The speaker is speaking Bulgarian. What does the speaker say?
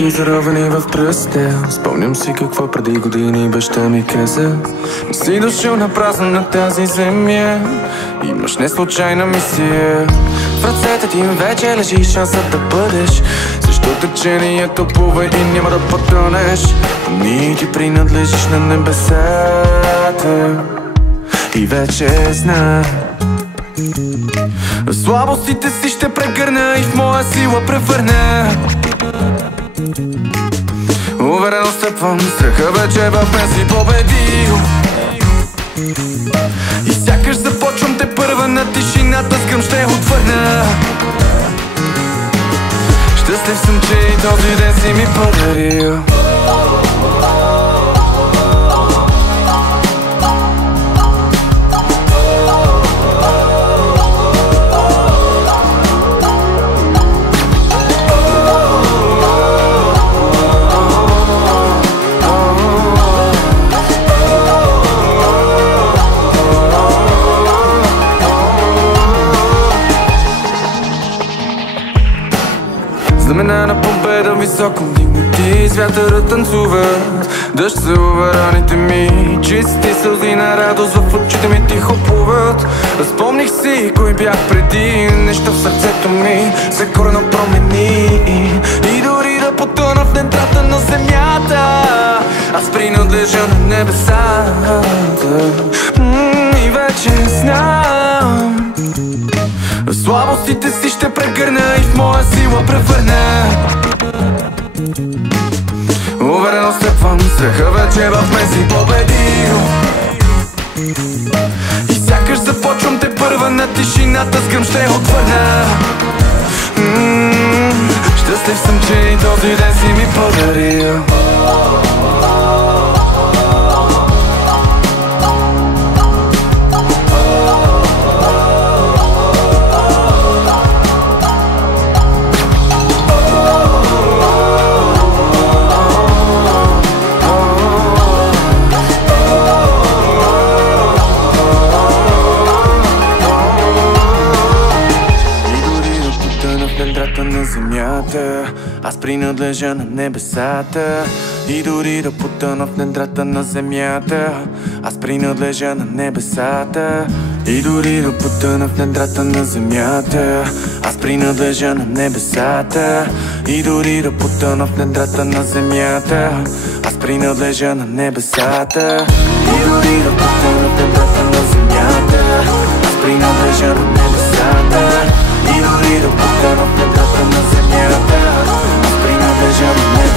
ти заровени в пръстел. Спомням си какво преди години баща ми каза: не си дошъл на празно на тази земя, имаш неслучайна мисия. В ръцете ти вече лежи шансът да бъдеш също течението, плувай и няма да потънеш. Помни, ти принадлежиш на небесата и вече знам. В слабостите си ще прегърна и в моя сила превърна. Уверено стъпвам, страха вече в мен си победил. И сякаш започвам те първа на тишината, с гръм ще отвърна. Щастлив съм, че и този ден си ми подарил. Знамена на победа високо дигнати, с вятъра танцуват, дъжд целува раните ми, чисти сълзи на радост в очите ми тихо плуват. Разпомних си кой бях преди, неща в сърцето ми се коренно промени. И дори да потъна в недрата на земята, аз принадлежа на небесата. И вече знам, в слабостите си ще прегърна и в моя сила превърна. Уверено стъпвам, страха вече в мен си победил. И сякаш започвам те първа на тишината, с гръм ще отвърна. Щастлив съм, че и този ден си ми подарил. На земята, аз принадлежа на небесата. И дори да потъна в недрата на земята, аз принадлежа на небесата. И дори да потъна в недрата на земята, аз принадлежа на небесата. И дори да потъна в недрата на земята, аз принадлежа на небесата. И дори да потъна в недрата на земята, аз принадлежа на небесата. И дори да потъна в недрата на земята, аз принадлежа на небесата.